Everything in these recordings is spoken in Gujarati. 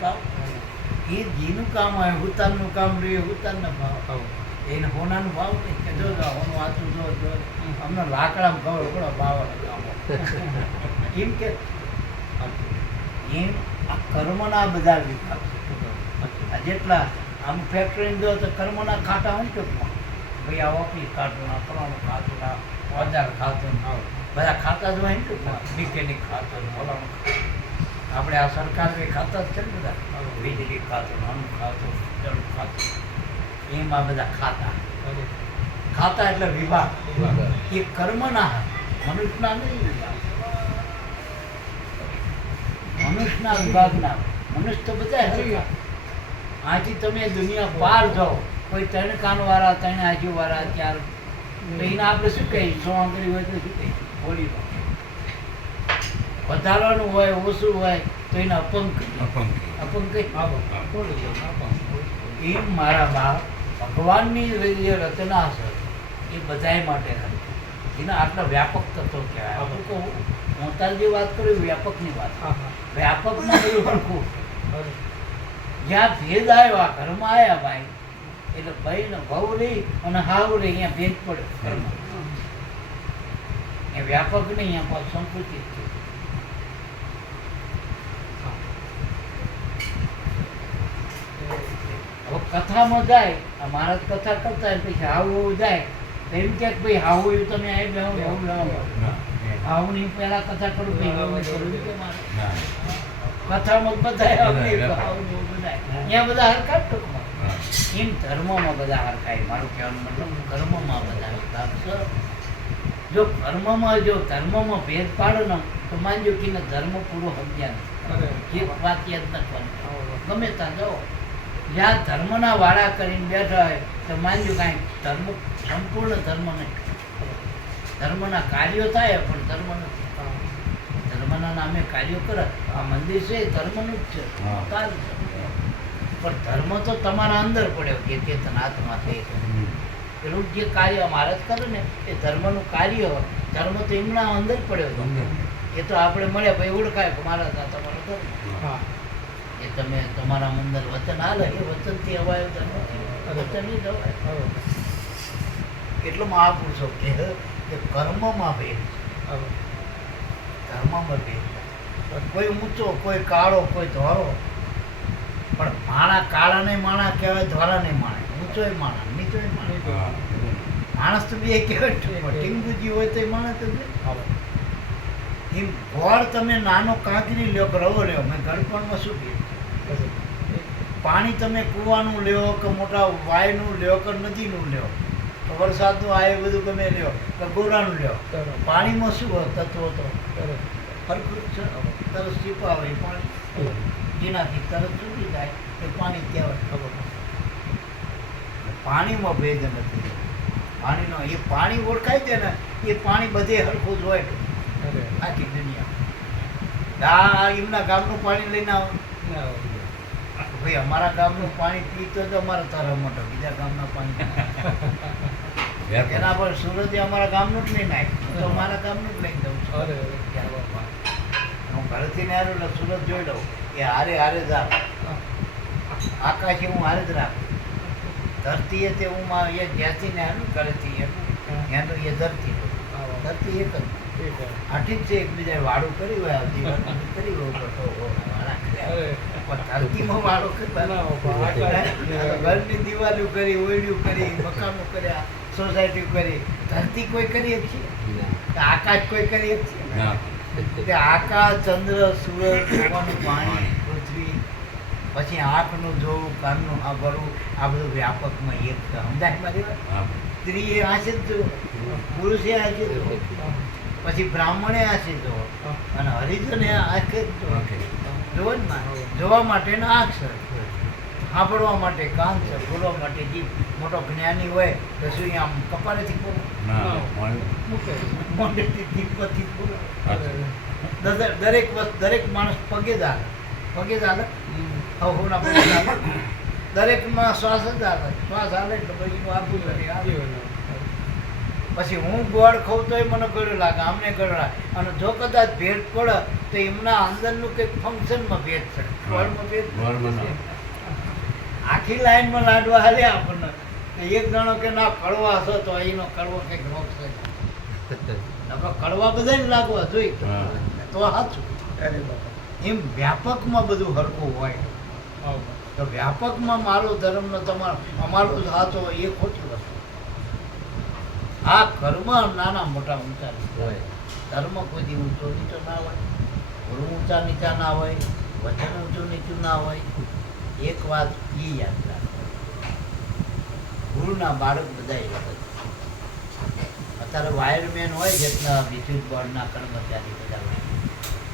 કામ એ ઘીનું કામ હોય, હુતારનું કામ રહ્યું, હુતારના ભાવ એને હોનાનું ભાવ નહીં કે જો હોનું વાંચું જો અમને લાકડામાં ખબર પડો ભાવવાળા કામો એમ કે એમ આ કર્મના બધા વિભાગ છે. જેટલા આમ ફેક્ટરી જો તો કર્મના ખાતા હોય ટૂંકમાં ભાઈ આ ઓફિસ ખાતું ના ફલાણું ખાતું ના ઓજાર ખાતું બધા ખાતા જ હોય ને ટૂંકમાં મિકેનિક ખાતું ફલાણું આપણે આ સરકાર ખાતા જ છે ને બધા વીજળી ખાતું અન્ન ખાતું જળ ખાતું એમ આ બધા ખાતા ખાતા એટલે વિભાગ એ કર્મના મનુષ્યના નહીં વિભાગ મનુષ્યના વિભાગના મનુષ્ય તો બધા હરિયા આથી તમે દુનિયા બહાર જાઓ કોઈ ત્રણ કાનવાળા ત્રણ આજુવાળા ચાર એને આપણે શું કહીએ સો આંગળી હોય તો શું કહીએ હોળીમાં વધારવાનું હોય ઓછું હોય તો એને અપંગ અપંગ કઈ એમ મારા બાપ ભગવાનની જે રચના છે એ બધાય માટે એના આટલા વ્યાપક તત્વો કહેવાય. આપણે કહું હું તાર જે વાત કરું વ્યાપકની વાત વ્યાપકમાં બધું સરખું જ્યાં ભેદ આવ્યા ઘરમાં આવ્યા ભાઈ એટલે ભાઈ ને ભાવ રહી અને હાવ રહી અહીંયા ભેદ પડે ઘરમાં એ વ્યાપક નહીં અહીંયા સંકુચિત છે. હવે કથામાં જાય મહારાજ કથા કરતા હોય પછી હાવું જાય તો એમ કે ભાઈ હાવું એવું તમે આવી હાવું ની પહેલા કથા કરું કથામાં બધા અહીંયા બધા હરખા ટૂંકમાં એમ ધર્મમાં બધા હરખાય. મારું કહેવાનું મતલબ કર્મમાં બધા વિભાગ છે. જો કર્મમાં જો ધર્મમાં ભેદ પાડો ને તો માનજો કે ધર્મ પૂરો સમજ્યા નથી. એક વાત યાદ નથી ગમે ત્યાં જાઓ જ્યાં ધર્મના વાળા કરીને બેઠા હોય તો માનજો કાંઈ ધર્મ સંપૂર્ણ ધર્મ નહીં. ધર્મના કાર્યો થાય પણ ધર્મ નથી. ધર્મના નામે કાર્યો કરે આ મંદિર છે એ ધર્મનું જ છે કાર્ય પણ ધર્મ તો તમારા અંદર પડ્યો કે ચેતન આત્મા થઈ પેલું જે કાર્ય મહારાજ કરે ને એ ધર્મનું કાર્ય હોય. ધર્મ તો એમના અંદર પડ્યો એ તો આપણે મળ્યા ભાઈ ઓળખાય કે મહારાજ આ તમારો ધર્મ એ તમે તમારા અંદર વચન હાલે એ વચનથી અવાયો ધર્મ વચન જ અવાય. એટલો મહાપુરુષો કે કર્મમાં ભેદ છે. ધર્મમાં ભેદ કોઈ ઊંચો કોઈ કાળો કોઈ ધોરો પણ માણા કાળા નહીં માણા કહેવાય ધોરા નહીં માણે ઊંચો માણા નીચો માણે માણસ તો બે કહેવાય ટીંગુજી હોય તો માણસ જ એમ ગોળ તમે નાનો કાંકરી લ્યો કે રવો લ્યો મેં ગળપણમાં શું કીધું પાણી તમે કૂવાનું લ્યો કે મોટા વાયનું લ્યો કે નદીનું લ્યો કે વરસાદનું આ એ બધું તમે લ્યો કે ગોરાનું લ્યો પાણીમાં શું તત્વો તો હરખું છે. તરસ ચીપા હોય પાણી જેનાથી તરત ચૂકી જાય એ પાણી કહેવાય. પાણીમાં ભેદ નથી. પાણીનો એ પાણી ઓળખાય છે ને એ પાણી બધે હરખું જ હોય આખી દુનિયા. એમના ગામનું પાણી લઈને આવો ભાઈ અમારા ગામનું પાણી પીતો તો અમારા તારા મોટો બીજા ગામના પાણી એના પર સુરત અમારા ગામનું જ લઈને આવ્યું તો અમારા ગામનું જ લઈને જવું છું. હું ઘરેથી ને આવ્યો એટલે સુરત જોઈ લઉં એ હારે હારે જ આવે આકાશી હું હારે જ રાખું ધરતી તે હું એ જ્યાંથી ને આવ્યું ઘરેથી ત્યાં તો એ ધરતી ધરતી એક જ આઠી જ છે એકબીજા વાળું કર્યું હોય દિવાલ કરી હોય ધરતીમાં વાળો ઘરની દિવાલો કરી ઓયડ્યું કરી મકાનો કર્યા સોસાયટી કરી ધરતી કોઈ કરીએ છીએ આકાશ કોઈ કરીએ છીએ આકાશ ચંદ્ર સૂરજ જોવાનું પાણી પૃથ્વી પછી આંખનું જોવું કાનનું સાંભળવું આ બધું વ્યાપકમાં એક સમજાય મારી વાત. સ્ત્રીએ આંખે જ જોવો પુરુષે આંખે જોવો પછી બ્રાહ્મણે આંખે જોવો અને હરિજને આંખે જ જોવો જોવો જ ના જોવા માટેના આંખ છે સાંભળવા માટે કાન છે બોલવા માટે જીભ. મોટો જ્ઞાની હોય તો શું આમ કપાળેથી બોલો મોઢેથી જીભથી બોલો. દરેક માણસ પગે જ હાલે હવના પગે હાલે દરેકમાં શ્વાસ જ હાલે શ્વાસ હાલે એટલે પછી આગું કરે પછી હું ગોળ ખાઉં તોય મને ગળ્યું લાગે, અમને ગળ્યું લાગે. અને જો કદાચ ભેદ પડે તો એમના અંદરનું કંઈક ફંક્શનમાં ભેદ છે, ગોળમાં ભેદ છે. આખી લાઈનમાં લાડવા હાલ્યા આપણને, એક જણો કે ના કડવા છો તો અહીંનો કડવો કંઈક રોગ છે, કડવા બધાને લાગવા જોઈએ તો સાચું. એમ વ્યાપકમાં બધું હરખું હોય તો વ્યાપકમાં મારો ધર્મનો તમારો અમારો સાચો એ ખોટી વસ્તુ. આ કર્મ નાના મોટા ઊંચા હોય, ધર્મ કોઈ દી ઊંચો નીચો ના હોય, ગુરુ ઊંચા નીચા ના હોય, વચન ઊંચું નીચું ના હોય. એક વાત એ યાદ રાખો, ગુરુના બાળક બધા એવા જ. અત્યારે વાયરમેન હોય જેટલા વિદ્યુત બોર્ડના કર્મચારી બધા હોય,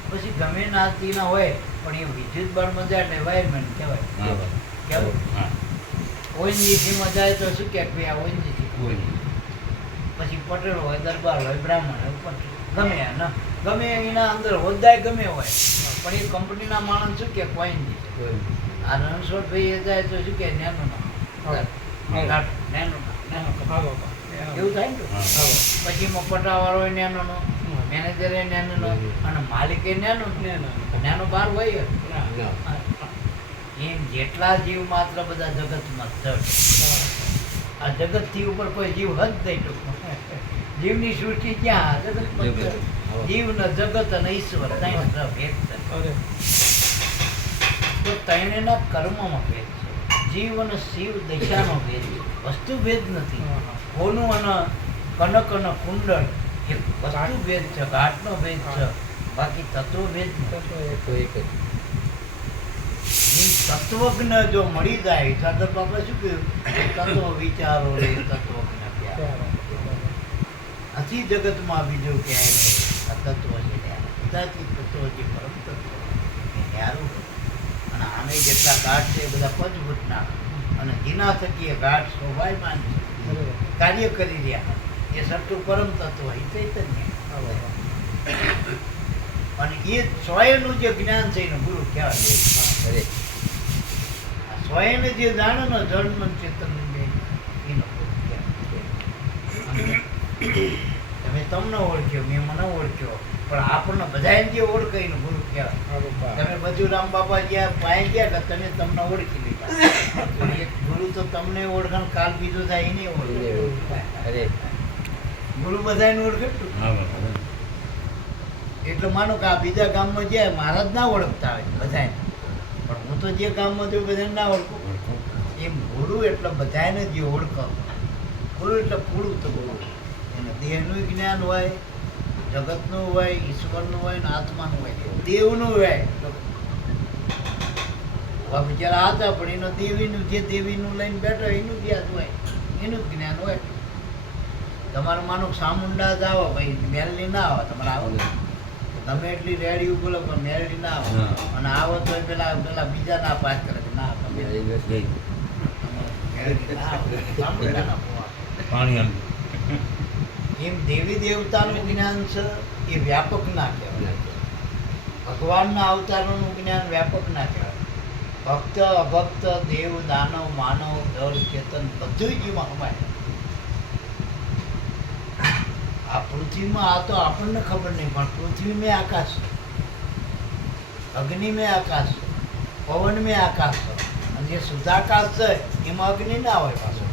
પછી ગમે નાતીના હોય પણ એ વિદ્યુત બોર્ડમાં જાય એટલે વાયરમેન કહેવાય. કેવાય ઓએનજીસીમાં જાય તો શું કે આ ઓએનજીસી. પછી પટેલ હોય, દરબાર હોય, બ્રાહ્મણ હોય, ગમે ગમે એના અંદર હોદ્દાય ગમે હોય પણ એ કંપનીના માણસ શું કે ઓએનજીસી. આ રણછોડભાઈ એ જાય તો શું કે નેનો એવું થાય ને. પછી એમાં પટાવાળો હોય નેનો, મેનેજર એ નેનો અને માલિક એ નેનો બાર હોય. એમ જેટલા જીવ માત્ર બધા જગતમાં જડ. આ જગત થી ઉપર કોઈ જીવ હદ નહીં. જીવની સૃષ્ટિ ક્યાં? જગત. જીવ ને જગત અને ઈશ્વર ત્રણ ભેદ છે. તો ત્રણેયના કર્મમાં ભેદ છે. જીવ અને શિવ દશાનો ભેદ છે, વસ્તુ ભેદ નથી. કોનું અને કનક અને કુંડળ એ વસ્તુ ભેદ છે, ઘાટનો ભેદ છે, બાકી તત્વ ભેદ નથી. તત્વજ્ઞ જો મળી જાય, સાદર બાબા શું કહ્યું? તત્વ વિચારો રે તત્વજ્ઞ પ્યારો. નથી જગતમાં બીજું ક્યાંય નહીં, આ તત્વ છે. કદાચિત તત્વ જે પરમ તત્વ એ ન્યારું. અને આને જેટલા ઘાટ છે એ બધા પંચભૂતના, અને જેના થકી એ ઘાટ શોભાયમાન છે, કાર્ય કરી રહ્યા. એ સટ્ટું પરમ તત્વ એ ચૈતન્ય. અને એ સ્વયંનું જે જ્ઞાન છે એનું ગુરુ કહેવાય. સ્વયં જે જાણે ને જળમન ચેતન એનો ગુરુ કહેવાય. તમે તમને ઓળખ્યો, મેં મને ઓળખ્યો, પણ આપણને બધાને જે ઓળખે એનું ગુરુ કહેવાય. તમે બધું રામ બાપા જ્યાં પાઈ ગયા કે તમે તમને ઓળખી લીધા. એક ગુરુ તો તમને ઓળખાણ કાલ બીજો થાય એને ઓળખે. ગુરુ બધાને ઓળખે. એટલે માનો કે આ બીજા ગામમાં જાય મહારાજ ના ઓળખતા હોય બધાને, પણ હું તો જે ગામમાં જોઉં બધાને ના ઓળખું. એમ ગુરુ એટલે બધાને જે ઓળખો. ગુરુ એટલે પૂરું તો ગુરુ. એને દેહનું જ્ઞાન હોય, જગતનું હોય, ઈશ્વરનું હોય ને આત્માનું હોય, દેવનું હોય. બિચારા હતા પણ એનો દેવીનું જે દેવીનું લઈને બેઠો એનું જ્ઞાન હોય, એનું જ્ઞાન હોય. તમારું માનો સામુંડા જ આવો ભાઈ, મેરડી ના આવો. તમારે આવો તમે એટલી રેડી બોલો પણ મેરડી ના આવો. અને આવો તો પેલા બીજા ના પાસ કરે ના એમ દેવી દેવતાનું જ્ઞાન છે એ વ્યાપક ના કહેવાય. ભગવાનના અવતારોનું જ્ઞાન વ્યાપક ના કહેવાય. ભક્ત અભક્ત દેવ દાનવ માનવ જળ ચેતન બધું જ એમાં હમાય. આ પૃથ્વીમાં આ તો આપણને ખબર નહીં, પણ પૃથ્વી મેં આકાશ છે, અગ્નિ મેં આકાશ છે, પવન મેં આકાશ છે. અને જે શુદ્ધાકાશ છે એમાં અગ્નિ ના હોય પાછો.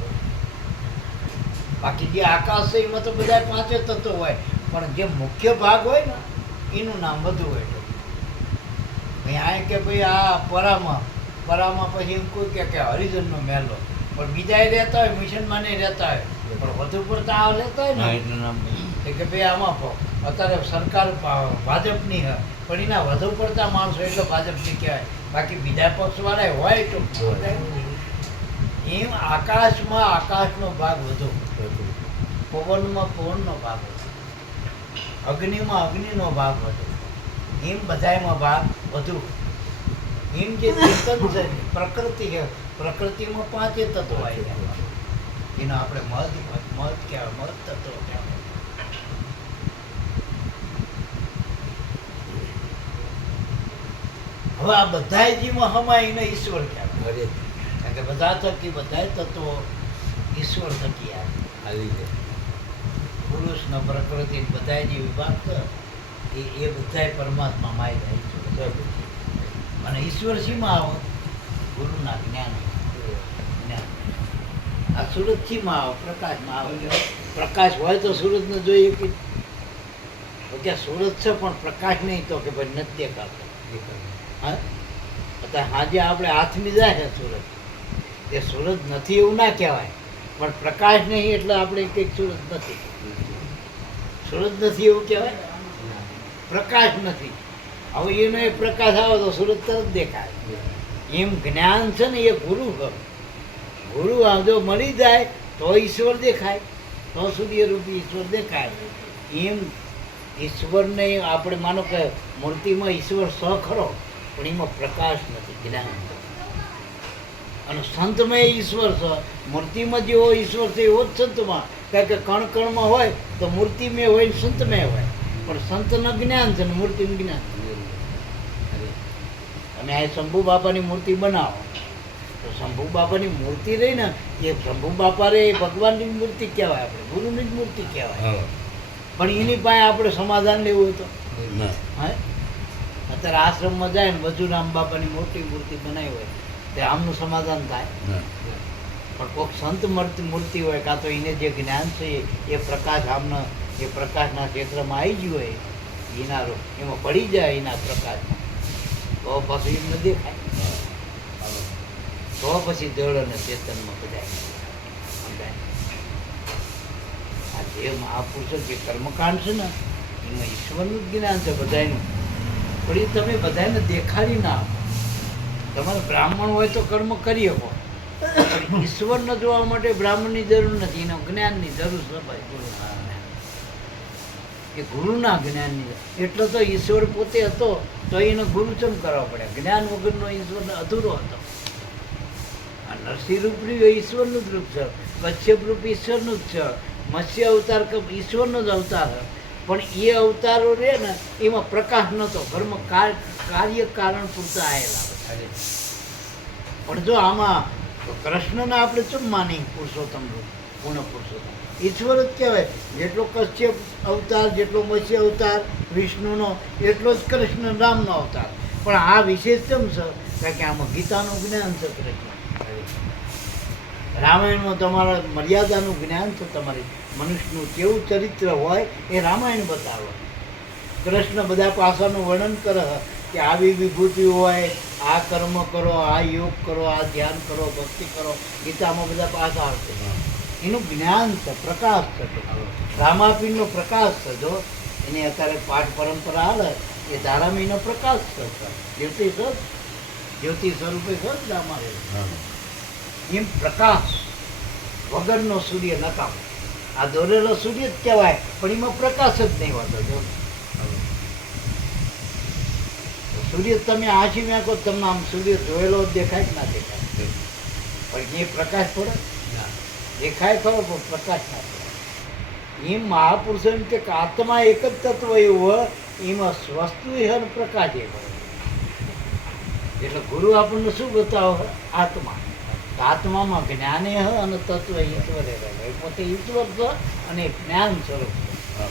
બાકી જે આકાશ છે એમાં તો બધા પાંચે તત્વો હોય, પણ જે મુખ્ય ભાગ હોય ને એનું નામ બધું હોય. ભાઈ આ કે ભાઈ આ પરામાં પછી એમ કોઈ કે હરિજનનો મેલો, પણ બીજા રહેતા હોય, મિશનમાં નહીં રહેતા હોય, પણ વધુ પડતા આ રહેતા હોય ને કે ભાઈ આમાં અત્યારે સરકાર ભાજપની હોય પણ એના વધુ પડતા માણસો એટલે ભાજપની કહેવાય. બાકી બીજા પક્ષવાળા હોય તો એમ આકાશમાં આકાશનો ભાગ વધુ, પવનમાં પવનનો ભાગ વધુ, અગ્નિમાં અગ્નિનો ભાગ વધુ, એમ બધામાં ભાગ વધુ. એમ જે ચેતન છે પ્રકૃતિ છે, પ્રકૃતિમાં પાંચે તત્વો આવી જાય. એનો આપણે મધ કહેવાય, મધ તત્વો કહેવાય. હવે આ બધા જીવમાં હમાય એને ઈશ્વર કહેવાય. કારણ કે બધા થકી બધા તત્વો ઈશ્વર થકી આવી જાય. પુરુષ ને પ્રકૃતિ બધા જે વિભાગ છે એ બધા પરમાત્મા માં જાય છે. અને ઈશ્વર શીમાં આવો? ગુરુના જ્ઞાન. આ સુરત શીમાં આવો? પ્રકાશમાં આવો. પ્રકાશ હોય તો સુરત ને જોઈએ કે ત્યાં સુરત છે પણ પ્રકાશ નહીં તો કે ભાઈ નથી દેખાતો. હા, અત્યારે આજે આપણે હાથમી જાય છે સુરત, એ સુરત નથી એવું ના કહેવાય, પણ પ્રકાશ નહીં એટલે આપણે કંઈક સુરત નથી. સુરત નથી એવું કહેવાય, પ્રકાશ નથી. હવે એનો એક પ્રકાશ આવે તો સુરત તરત દેખાય. એમ જ્ઞાન છે ને એ ગુરુ કરો. ગુરુ આમ જો મળી જાય તો ઈશ્વર દેખાય, તો સૂર્યરૂપી ઈશ્વર દેખાય. એમ ઈશ્વરને આપણે માનો કે મૂર્તિમાં ઈશ્વર સ ખરો, પણ એમાં પ્રકાશ નથી, જ્ઞાન. અને સંતમાં ઈશ્વર છે, મૂર્તિમાં જેવો ઈશ્વર છે એવો જ સંતમાં. કારણ કે કણ કણમાં હોય તો મૂર્તિમાં હોય, સંતમાં હોય. પણ સંતનું જ્ઞાન છે ને મૂર્તિનું જ્ઞાન. તમે આ શંભુ બાપાની મૂર્તિ બનાવો તો શંભુ બાપાની મૂર્તિ રહી ને એ શંભુ બાપા રે એ ભગવાનની મૂર્તિ કહેવાય, આપણે ગુરુની જ મૂર્તિ કહેવાય. પણ એની પાસે આપણે સમાધાન લેવું હોય તો હા, અત્યારે આશ્રમમાં જાય ને વજુરામ બાપાની મોટી મૂર્તિ બનાવી હોય તે આમનું સમાધાન થાય. પણ કોઈક સંત મૂર્તિ હોય કાં તો એને જે જ્ઞાન છે એ પ્રકાશ આમનો એ પ્રકાશના ક્ષેત્રમાં આવી ગયું હોય, એના એમાં પડી જાય એના પ્રકાશમાં, તો પછી એમને દેખાય. તો પછી જળ અને ચેતનમાં બધા આ જે મહાપુરુષો જે કર્મકાંડ છે ને એમાં ઈશ્વરનું જ જ્ઞાન છે બધાનું. પણ એ તમે બધાને દેખાડી ના આપો. તમારે બ્રાહ્મણ હોય તો કર્મ કરી શકો, પણ ઈશ્વરને જોવા માટે બ્રાહ્મણની જરૂર નથી, એનો જ્ઞાનની જરૂર છે ભાઈ. ગુરુના કે ગુરુના જ્ઞાનની. એટલે તો ઈશ્વર પોતે હતો તો એને ગુરુચમ કરવા પડે. જ્ઞાન વગરનો ઈશ્વર અધૂરો હતો. આ નરસિંહ રૂપની ઈશ્વરનું જ રૂપ છે, કશ્યપ રૂપ ઈશ્વરનું જ છે, મત્સ્ય અવતાર ઈશ્વરનો જ અવતાર છે. પણ એ અવતારો રહે ને એમાં પ્રકાશ નહોતો, ઘરમાં કાર્ય કારણ પૂરતા આવેલા. પણ જો આમાં કૃષ્ણને આપણે ચમ માની પુરુષોત્તમ રૂપ, પૂર્ણ પુરુષોત્તમ ઈશ્વર જ કહેવાય. જેટલો કશ્યપ અવતાર, જેટલો મત્સ્ય અવતાર વિષ્ણુનો, એટલો જ કૃષ્ણ રામનો અવતાર. પણ આ વિશેષ કેમ છે? કારણ કે આમાં ગીતાનું જ્ઞાન છે. કૃષ્ણ રામાયણમાં તમારા મર્યાદાનું જ્ઞાન છે. તમારી મનુષ્યનું કેવું ચરિત્ર હોય એ રામાયણ બતાવે. કૃષ્ણ બધા પાસાનું વર્ણન કરે કે આવી વિભૂતિ હોય, આ કર્મ કરો, આ યોગ કરો, આ ધ્યાન કરો, ભક્તિ કરો. ગીતામાં બધા પાસા આવશે. એનું જ્ઞાન છે, પ્રકાશ છે. રામાપીરનો પ્રકાશ છે. જો એની અત્યારે પાઠ પરંપરા હાલે એ ધારામીનો પ્રકાશ છે. જ્યોતિ સ્વરૂપે છે રામાપીર. એમ પ્રકાશ વગરનો સૂર્ય નકામ. આ દોરેલો સૂર્ય જ કહેવાય, પણ એમાં પ્રકાશ જ નહીં હોતો. જો સૂર્ય તમે આંખી મેકો તમને આમ સૂર્ય જોયેલો દેખાય કે ના દેખાય? પણ એ પ્રકાશ પડે દેખાય ખરો, પણ પ્રકાશ ના પડે. એમ મહાપુરુષો એમ કે આત્મા એક જ તત્વ એવું હોય, એમાં વસ્તુ એ પ્રકાશ એ પડે. એટલે ગુરુ આપણને શું બતાવો? આત્મા. આત્મામાં જ્ઞાને હ અને તત્વ ઈશ્વરે રહે. પોતે ઈશ્વર છે અને જ્ઞાન સ્વરૂપ છે.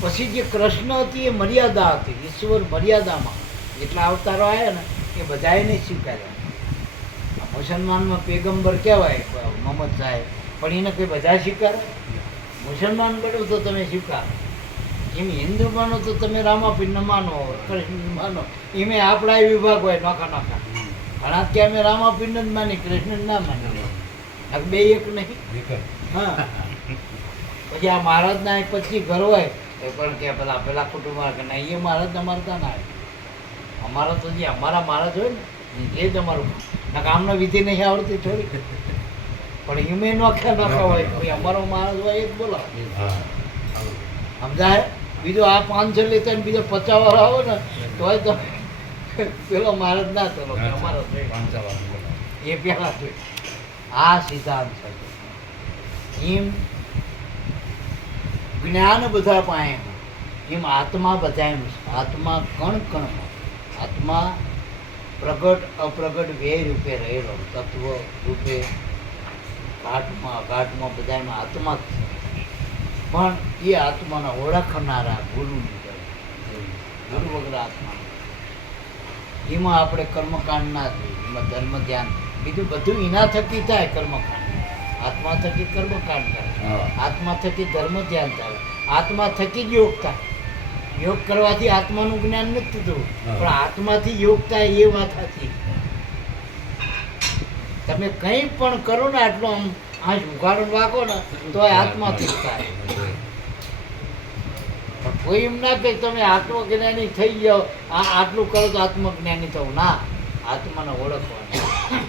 પછી જે કૃષ્ણ હતી એ મર્યાદા હતી. ઈશ્વર મર્યાદામાં જેટલા અવતારો આવ્યા ને એ બધાએ નહીં સ્વીકાર્યા. મુસલમાનમાં પેગમ્બર કહેવાય મોહમ્મદ સાહેબ, પણ એને કંઈ બધા સ્વીકારે? મુસલમાન બનો તો તમે સ્વીકારો, એમ હિન્દુ માનો તો તમે રામાપીરને માનો, કૃષ્ણ માનો. એમ આપણા એ વિભાગ હોય નોખા નોખા. ઘણા કે અમે રામાપીરને જ માની, કૃષ્ણ ના માની. બે એક નહીં. હા, પછી આ મહારાજના 25 ઘર હોય એ પણ કે પેલા કુટુંબમાં કે ના એ મહારાજ અમારતા ના આવે. અમારા તો જે અમારા મહારાજ હોય ને એ જ અમારું. ના કામનો વિધિ નહીં આવડતી થોડી, પણ એમે નોખા નોખા હોય. અમારો મહારાજ હોય એ જ બોલાવો. સમજાય? બીજો આ 500 લેતા ને બીજો 50 વાર આવો ને તોય તો પેલો મહારાજ ના ચલો અમારો એ પેલા જોઈ. આ સિદ્ધાંત છે. એમ જ્ઞાન બધા પાસે, એમ આત્મા બધા એમ. આત્મા કણ કણમાં, આત્મા પ્રગટ અપ્રગટ બે રૂપે રહેલો, તત્વ રૂપે ઘાટમાં અઘાટમાં બધામાં આત્મા જ છે. પણ એ આત્માને ઓળખનારા ગુરુની જરૂર. ગુરુ વગર આત્મા એમાં આપણે કર્મકાંડ ના જોઈએ, એમાં ધર્મ ધ્યાન બીજું બધું એના થકી થાય. કર્મકાંડ આત્મા થકી કર્મકાંડ થાય, આત્મા થકી ધર્મ ધ્યાન થાય, આત્મા થકી જ યોગ થાય. યોગ કરવાથી આત્માનું જ્ઞાન નથી થતું, પણ આત્માથી યોગ થાય એ વાત હતી. તમે કંઈ પણ કરો ને આટલો આમ આંચ ઉઘાડો વાગો ને તો આત્માથી જ થાય. પણ કોઈ એમ ના કહે તમે આત્મજ્ઞાની થઈ જાઓ, આટલું કરો તો આત્મજ્ઞાની થવું. ના, આત્માને ઓળખવાનું.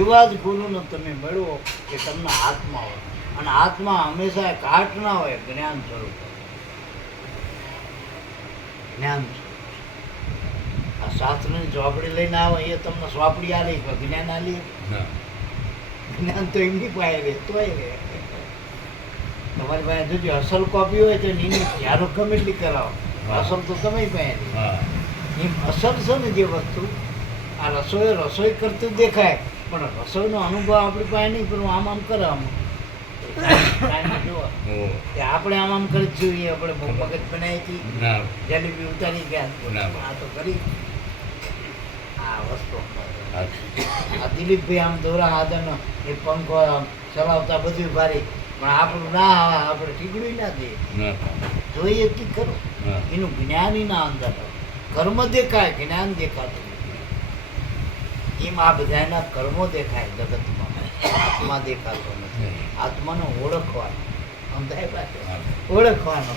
એવા જ ગુરુને તમે મેળવો કે તમને આત્મા હોય. અને આત્મા હંમેશા ઘાટ ના હોય, જ્ઞાન સ્વરૂપ હોય. જ્ઞાન સ્વરૂપ. આ શાસ્ત્રની ચોપડી લઈને આવે એ તમને ચોપડી આલી, જ્ઞાન આલી. જ્ઞાન તો એમની પાસે રહે તોય રહે. તમારી પાસે જોજો અસલ કોપી હોય તો એની ધ્યાનો ગમે એટલી કરાવો, અસલ તો તમે પાસે રહે. એમ અસલ છે ને જે વસ્તુ, આ રસોઈ કરતું દેખાય, પણ રસોઈનો અનુભવ આપણી પાસે નહીં. પણ આમ આમ કરે, આમ આપણે આમ કરી જોઈએ. આપણે મગજ બનાવી હતી, જલેબી ઉતારી ગયા, આ તો કરી આ વસ્તુ. આ દિલીપભાઈ આમ દોરા આદરનો એ પંખો ચલાવતા બધું ભારી, પણ આપણું ના આપણે ઠીકડું ના દઈએ. જોઈએ કે ખરું એનું જ્ઞાન ના અંદર કર્મ દેખાય, જ્ઞાન દેખાતું. એમ આ બધાના કર્મો દેખાય જગતમાં, આત્મા દેખાતો નથી. આત્માને ઓળખવાનો, સમજાય પાછો ઓળખવાનો.